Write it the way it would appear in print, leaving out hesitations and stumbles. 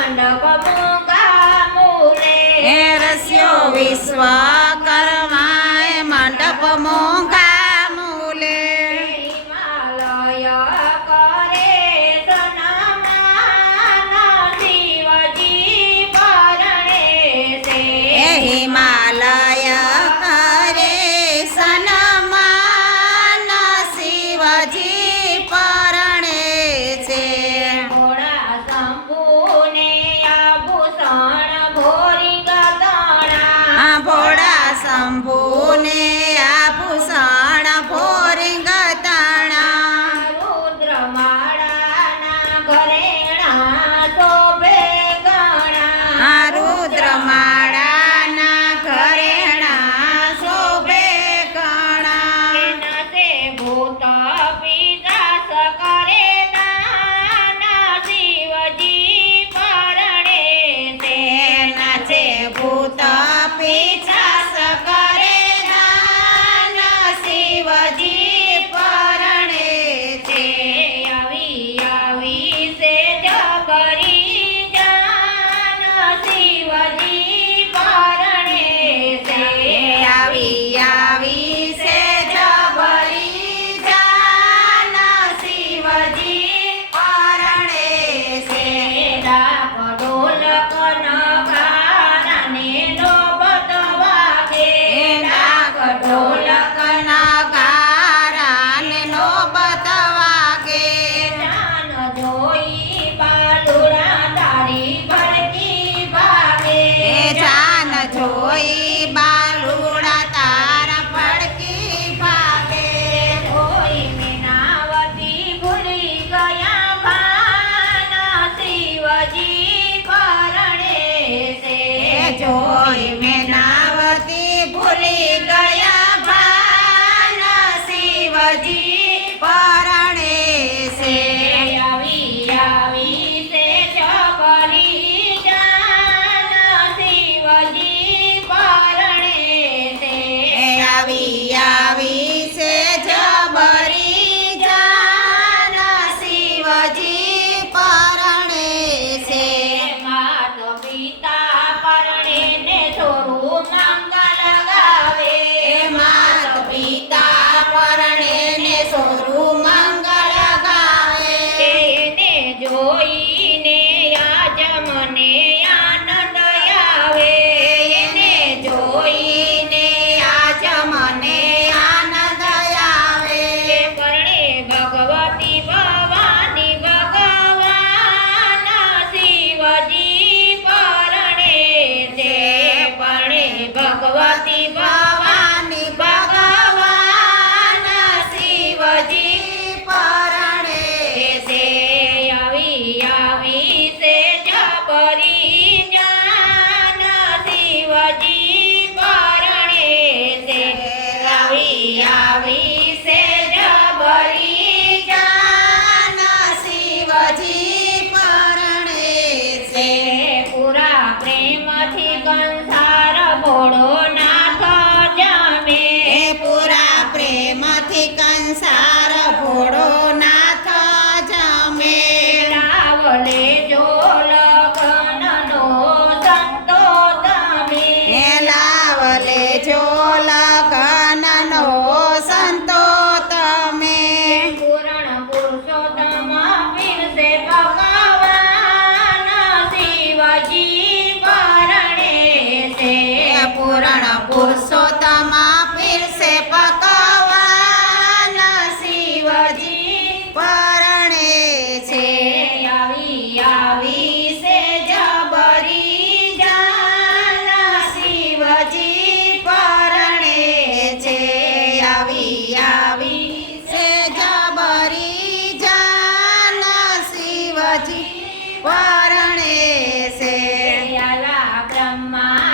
મંડપ મૂકા મૂલે રસ્યો વિશ્વકર્માએ મંડપ મોંઘા મૂલે હિમાલય કરે સન્માન શિવજી પરણે છે હિમાલય કરે સન્માન શિવજી પરણે છે ઘોડા શંભુને આભૂષણ ભોરી ગતણા ભોળા શંભુને આભૂષણ ભોરી ગતાણા રુદ્રમાળાના ઘરેણા શોભે ગણા રુદ્રમાળાના ઘરેણા શોભે ગણા નસે ભૂત પિશાચ કરે દાન શિવજી પરણે છે નાચે ભૂત પિશાચ કરે દાન શિવજી પરણે છે આવી આવી છે જબરી જાન શિવજી પરણે છે આવી આવી છે જબરી જાન શિવજી પરણે છે ડાક ઢોલક નગારાને નોબત વાગે ડાક ઢોલક નગારાને નોબત વાગે જાન જોઈ બાલુડા તારી ભડકી ભાગે જાન જોઈ બાલુડા તારા પડકી ભાગે કોઈ મીનાવતી ભૂલી ગયા ભાન શિવજી પરણે છે જોઈ મેનાવતી ભૂલી ગયા ભાન શિવજી પરણે છે આવી આવી છે જબરી જાન શિવજી પરણે છે આવી આવી છે જબરી જાન શિવજી પરણે છે માત પિતા પરણે ને થોડું મંગલ ગાવે માત પિતા પરણે ને સોરું મંગળ ગાવે તેને જોઈને આજ મને આનંદ આવે એને જોઈને આજ મને આનંદ આવે પરણે ભગવતી ભવાની ભગવાન શિવજી પરણે છે પરણે ભગવતી ભવાની ભગવાન શિવજી પરણે છે આવી આવી છે જબરી જાન શિવજી પરણે છે આવી આવી છે જબરી જાન શિવજી પરણે છે પૂરા પ્રેમથી કંસાર ભોળો નાથ જમે પૂરા પ્રેમથી કંસાર ભોળો નાથ જમે રાવલે જો લગનનો સંતો તમે લાવલે જો લગનનો સંતો તમે પૂરણ પુરુષોત્તમ પીરસે ભગવાન શિવજી પરણે છે પૂરણ પુરુષોત્તમ પીરસે પકવાન શિવજી પરણે છે આવી આવી છે જબરી જાન શિવજી પરણે છે આવી આવી છે જબરી જાન શિવજી પરણે છે બ્રહ્મા